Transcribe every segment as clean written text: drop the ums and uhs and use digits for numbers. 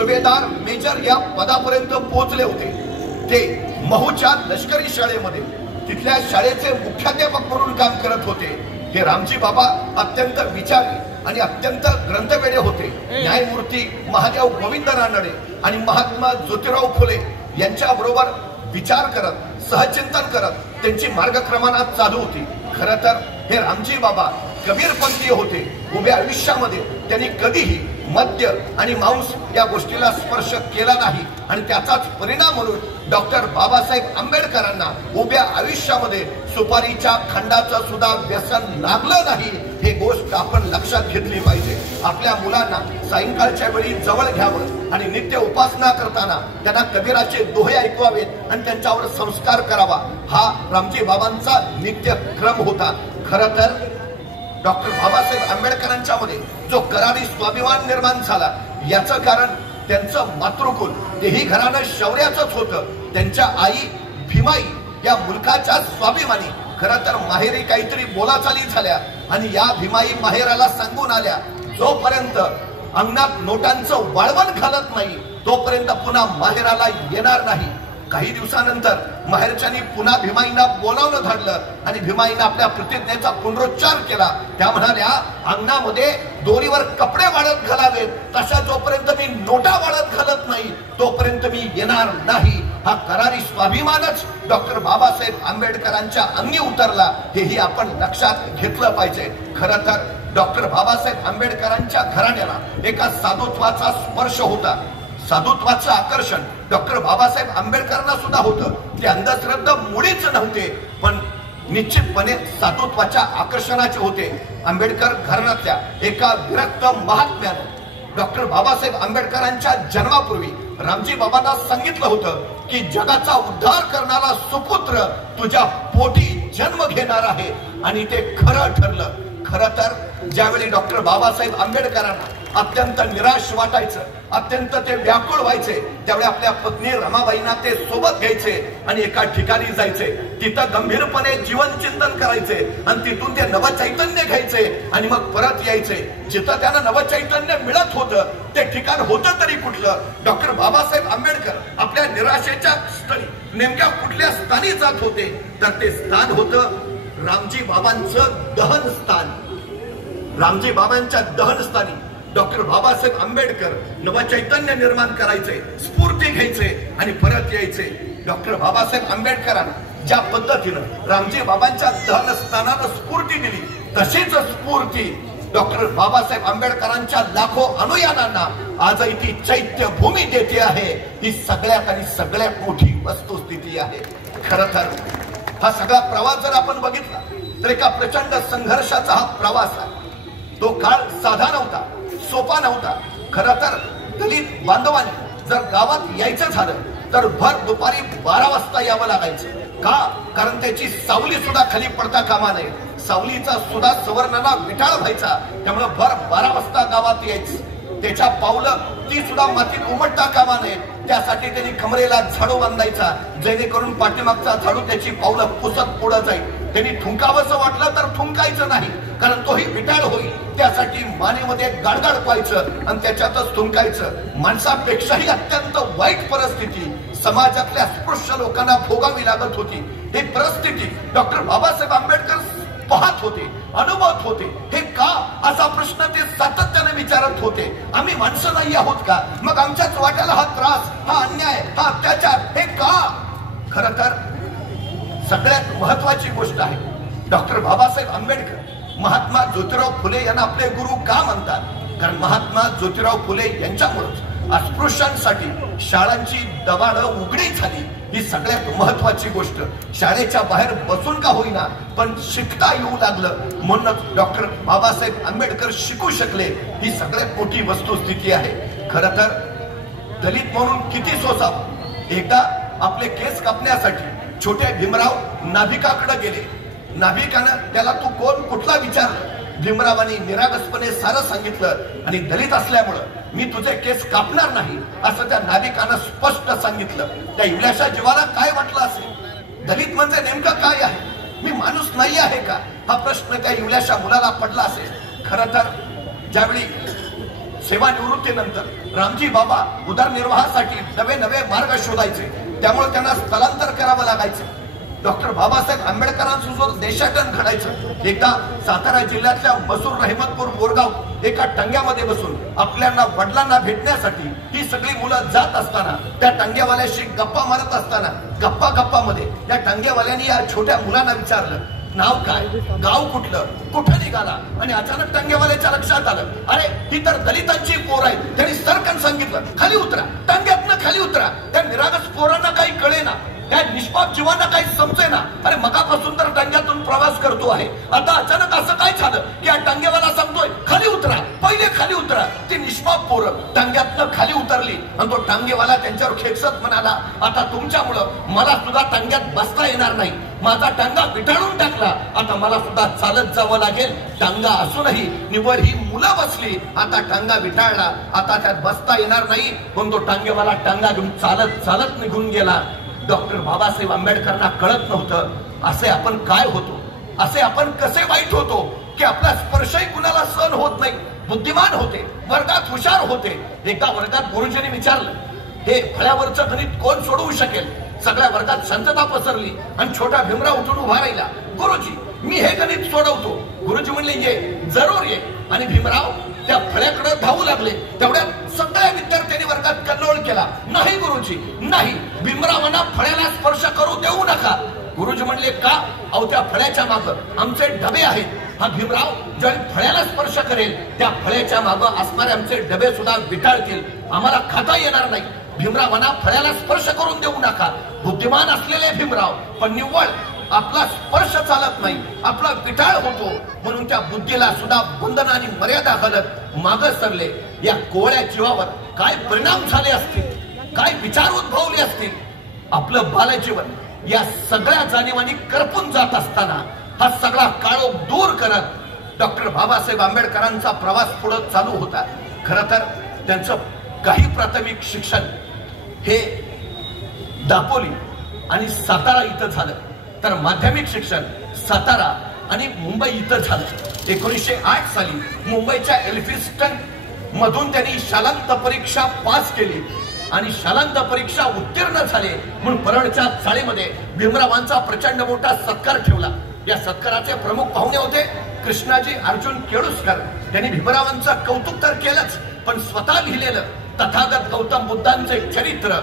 सुभेदार मेजर या पदापर्यंत पोहोचले होते। ते महूच्या लष्करी शाळेमध्ये तिथल्या शाळेचे मुख्याध्यापक म्हणून काम करत होते। हे रामजी बाबा अत्यंत विचारी आणि अत्यंत ग्रंथवेडे होते। न्यायमूर्ती महादेव गोविंद रानडे आणि महात्मा ज्योतिराव फुले यांच्या बरोबर विचार करत सहचिंतन करत त्यांची मार्गक्रमणा चालू होती। खरं तर हे रामजी बाबा कबीरपंथी होते। उभ्या आयुष्यामध्ये त्यांनी कधीही मद्य आणि मांस या गोष्टीला स्पर्श केला नाही आणि त्याचाच परिणाम म्हणून डॉक्टर बाबासाहेब आंबेडकरांना उभ्या आयुष्यामध्ये सुपारीच्या खंडाचं सुद्धा व्यसन लागलं नाही। हे गोष्ट आपण लक्षात घेतली पाहिजे। आपल्या मुलांना सायंकाळच्या वेळी जवळ घ्यावं आणि नित्य उपासना करताना त्यांना कबीराचे दोहे ऐकवावेत आणि त्यांच्यावर संस्कार करावा, हा रामजी बाबांचा नित्य क्रम होता। खरं तर डॉक्टर बाबासाहेब आंबेडकरांच्या मध्ये जो करारी स्वाभिमान निर्माण झाला याचं कारण त्यांचं मातृकुल, तेही घराणं शौर्याचंच होतं। त्यांच्या आई भीमाई या मुलकाच्या स्वाभिमानी खरं तर माहेरी काहीतरी बोलाचाली झाल्या आणि या भीमाई माहेराला सांगून आल्या, जोपर्यंत अंगणात नोटांचं वाळवण घालत नाही तोपर्यंत पुन्हा माहेराला येणार नाही। काही दिवसानंतर माहेरच्यांनी पुन्हा भीमाईंना बोलावणं धाडलं आणि भीमाईंना आपल्या प्रतिज्ञेचा पुनरुच्चार केला। त्या म्हणाल्या, अंगणामध्ये दोरीवर कपडे वाळत घालावेत, तशा जोपर्यंत मी नोटा वाळत घालत नाही तोपर्यंत मी येणार नाही। हा करारी स्वाभिमानच डॉक्टर बाबासाहेब आंबेडकरांच्या अंगी उतरला, हेही आपण लक्षात घेतलं पाहिजे। खरं तर डॉक्टर बाबासाहेब आंबेडकरांच्या घराण्याला एका साधुत्वाचा स्पर्श होता। साधुत्वाचं आकर्षण डॉक्टर बाबासाहेब आंबेडकरांना सुद्धा होतं। ते अंधश्रद्धा मुळीच नव्हते, पण निश्चितपणे साधुत्वाच्या आकर्षणाचे होते। आंबेडकर घराण्यातल्या एका विरक्त महात्म्याने डॉक्टर बाबासाहेब आंबेडकरांच्या जन्मापूर्वी रामजी बाबांना सांगितलं होतं की जगाचा उद्धार करणारा सुपुत्र तुझ्या पोटी जन्म घेणार आहे, आणि ते खरं ठरलं। खरं तर ज्यावेळी डॉक्टर बाबासाहेब आंबेडकरांना अत्यंत निराश वाटायचं, अत्यंत ते व्याकुळ व्हायचे, त्यावेळी आपल्या पत्नी रमाबाईंना ते सोबत घ्यायचे आणि एका ठिकाणी जायचे, तिथं गंभीरपणे जीवन चिंतन करायचे आणि तिथून ते नवचैतन्य घ्यायचे आणि मग परत यायचे। जिथं त्यांना नवचैतन्य मिळत होतं ते ठिकाण होतं तरी कुठलं? डॉक्टर बाबासाहेब आंबेडकर आपल्या निराशेच्या स्थळी नेमक्या कुठल्या स्थानी जात होते? तर ते स्थान होतं रामजी बाबांचं दहन स्थान। रामजी बाबांच्या दहन स्थानी डॉक्टर बाबासाहेब आंबेडकर नवचैतन्य निर्माण करायचे, स्फूर्ती घ्यायचे आणि परत यायचे। डॉक्टर बाबासाहेब आंबेडकरांना ज्या पद्धतीनं रामजी बाबांच्या दहन स्थानानं स्फूर्ती दिली, तशीच स्फूर्ती डॉक्टर बाबासाहेब आंबेडकरांच्या लाखो अनुयायांना आजही ती चैत्यभूमी देते आहे। ही सगळ्यात आणि सगळ्यात मोठी वस्तुस्थिती आहे। खरं तर हा सगळा प्रवास जर आपण बघितला तर एका प्रचंड संघर्षाचा हा प्रवास आहे। तो काळ साधा नव्हता, सोपा नव्हता। खरं तर दलित बांधवांनी जर गावात यायचं झालं तर भर दुपारी 12 वाजता यावं लागायचं। का? कारण त्याची सावली सुद्धा खाली पडता कामा नये, सावलीचा सुद्धा सवर्णांना विटाळ व्हायचा, त्यामुळे भर 12 वाजता गावात यायचं। त्याच्या पावलं ती सुद्धा मातीत उमटता कामा नये, त्यासाठी त्यांनी कमरेला झाडू बांधायचा, जेणेकरून पाठीमागचा झाडू त्याची पावलं पुसत पुढे जाईल। त्यांनी थुंकावंसं वाटलं तर थुंकायचं नाही, कारण तोही विटाळ होईल, त्यासाठी मानेमध्ये गाडगाड व्हायचं आणि त्याच्यातच थुंकायचं। माणसापेक्षाही अत्यंत वाईट परिस्थिती समाजातल्या स्पृश्य लोकांना भोगावी लागत होती। ही परिस्थिती डॉक्टर बाबासाहेब आंबेडकर पाहत होते, अनुभवत होते। हे का असा प्रश्न ते सातत्याने विचारत होते। आम्ही माणसं नाही आहोत का? मग आमच्याच वाट्याला हा त्रास, हा अन्याय, हा अत्याचार हे का? खरं तर सगळ्यात महत्वाची गोष्ट आहे, डॉक्टर बाबासाहेब आंबेडकर महात्मा ज्योतिराव फुले यांना आपले गुरु का म्हणतात? कारण महात्मा ज्योतिराव फुले यांच्यामुळेच अस्पृश्यांसाठी शाळांची दबाणं उघडी झाली। ही सगळ्यात महत्वाची गोष्ट। शाळेच्या बाहेर बसून का होईना पण शिकता येऊ लागलं, म्हणूनच डॉक्टर बाबासाहेब आंबेडकर शिकू शकले। ही सगळ्यात मोठी वस्तुस्थिती आहे। खरं तर दलित म्हणून किती सोसावं? एकदा आपले केस कापण्यासाठी छोटे भीमराव नाभिकाकडे गेले। नाभिकानं त्याला तू कोण, कुठला विचारलं? भीमरावांनी निरागसपणे सारं सांगितलं आणि दलित असल्यामुळं मी तुझे केस कापणार नाही असं त्या नाभिकानं स्पष्ट सांगितलं। त्या इवल्याशा जीवाला काय वाटलं असेल? दलित म्हणजे नेमकं काय आहे? मी माणूस नाही आहे का? हा प्रश्न त्या इवल्याशा मुलाला पडला असेल। खरं तर ज्यावेळी सेवानिवृत्तीनंतर रामजी बाबा उदरनिर्वाहासाठी नवे नवे मार्ग शोधायचे, त्यामुळे त्यांना स्थलांतर करावं लागायचं. डॉक्टर बाबासाहेब आंबेडकरांसोबत देशाटन घडायचं. एकदा सातारा जिल्ह्यातल्या मसूर, रहमतपूर, बोरगाव एका टंग्यामध्ये बसून आपल्याला वडिलांना भेटण्यासाठी ही सगळी मुलं जात असताना त्या टंग्यावाल्याशी गप्पा मारत असताना गप्पामध्ये या टंग्यावाल्याने या छोट्या मुलांना विचारलं, नाव काय, गाव कुठलं, कुठं निघाला? आणि अचानक टंग्यावाल्याच्या लक्षात आलं, अरे ही तर दलितांची पोर आहे. त्यांनी सरकन सांगितलं, खाली उतरा, टंग्यातनं खाली उतरा. त्या निरागस पोरांना काही कळेना, त्या निष्पाप जीवांना काही समजेना. अरे मगापासून तर टंग्यातून प्रवास करतो आहे, आता अचानक असं काय झालं की या टंग्यावाला सांगतोय खाली उतरा, पहिले खाली उतरा. ती निष्पाप पोरं टंग्यातनं खाली उतरली आणि तो टांगेवाला त्यांच्यावर खेकसत म्हणाला, आता तुमच्यामुळं मला सुद्धा टंग्यात बसता येणार नाही. माझा टांगा विटाळून टाकला, आता मला सुद्धा चालत जावं लागेल. टांगा असूनही निव्वळ ही मुलं बसली, आता टांगा विटाळला, आता त्यात बसता येणार नाही. पण तो टांगेवाला टांगा घेऊन चालत निघून गेला. डॉक्टर बाबासाहेब आंबेडकरांना कळत नव्हतं, असे आपण काय होतो, असे आपण कसे वाईट होतो की आपला स्पर्शही कुणाला सहन होत नाही. बुद्धिमान होते, वर्गात हुशार होते. एकदा वर्गात गुरुजींनी विचारलं, हे फळ्यावरचं गणित कोण सोडवू शकेल? सगळ्या वर्गात शांतता पसरली आणि छोटा भीमराव उठून उभा राहिला, गुरुजी मी हे गणित सोडवतो. गुरुजी म्हणले, ये, जरूर ये. आणि भीमराव त्या फळ्याकडे धावू लागले. तेवढ्यात सगळ्या विद्यार्थ्यांनी वर्गात कल्लोळ केला, नाही गुरुजी नाही, भीमरावांना फळ्याला स्पर्श करू देऊ नका. गुरुजी म्हणले, का? अहो त्या फळ्याच्या मागं आमचे डबे आहेत. हा भीमराव ज्यावेळी फळ्याला स्पर्श करेल त्या फळ्याच्या मागं असणारे आमचे डबे सुद्धा विटाळतील, आम्हाला खाता येणार नाही. भीमरावांना फळ्याला स्पर्श करून देऊ नका. बुद्धिमान असलेले भीमराव, पण निव्वळ आपला स्पर्श चालत नाही, आपला विटाळ होतो, म्हणून त्या बुद्धीला सुद्धा बंधन आणि मर्यादा घालत मागे सरले. या कोवळ्या जीवावर काय परिणाम झाले असतील, काय विचार उद्भवले असतील. आपलं बालजीवन या सगळ्या जाणीवानी करपून जात असताना हा सगळा काळोख दूर करत डॉक्टर बाबासाहेब आंबेडकरांचा प्रवास पुढे चालू होता. खरं तर त्यांचं काही प्राथमिक शिक्षण हे दापोली आणि सातारा इथं झालं, तर माध्यमिक शिक्षण सातारा आणि मुंबई इथं झालं. 1908 साली मुंबईच्या एल्फिन्स्टन मधून त्यांनी शालांत परीक्षा पास केली आणि शालांत परीक्षा उत्तीर्ण झाले म्हणून परळच्या चाळीमध्ये भीमरावांचा प्रचंड मोठा सत्कार ठेवला. या सत्काराचे प्रमुख पाहुणे होते कृष्णाजी अर्जुन केळुसकर. त्यांनी भीमरावांचं कौतुक तर केलंच, पण स्वतः लिहिलेलं तथागत गौतम बुद्धांचे चरित्र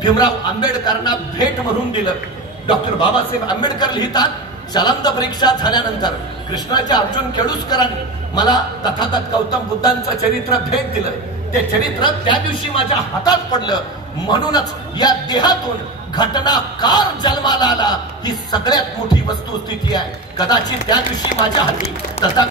भीमराव आंबेडकरांना भेट म्हणून दिलं. डॉक्टर बाबासाहेब आंबेडकर लिहितात, शालांत परीक्षा झाल्यानंतर कृष्णाच्या अर्जुन केळुसकरांनी मला तथागत गौतम बुद्धांचं चरित्र भेट दिलं. ते चरित्र त्या दिवशी माझ्या हातात पडलं, म्हणूनच या देहातून घटनाकार जन्माला आला. ही सगळ्यात मोठी वस्तुस्थिती आहे. कदाचित त्या दिवशी माझ्या हाती तथागत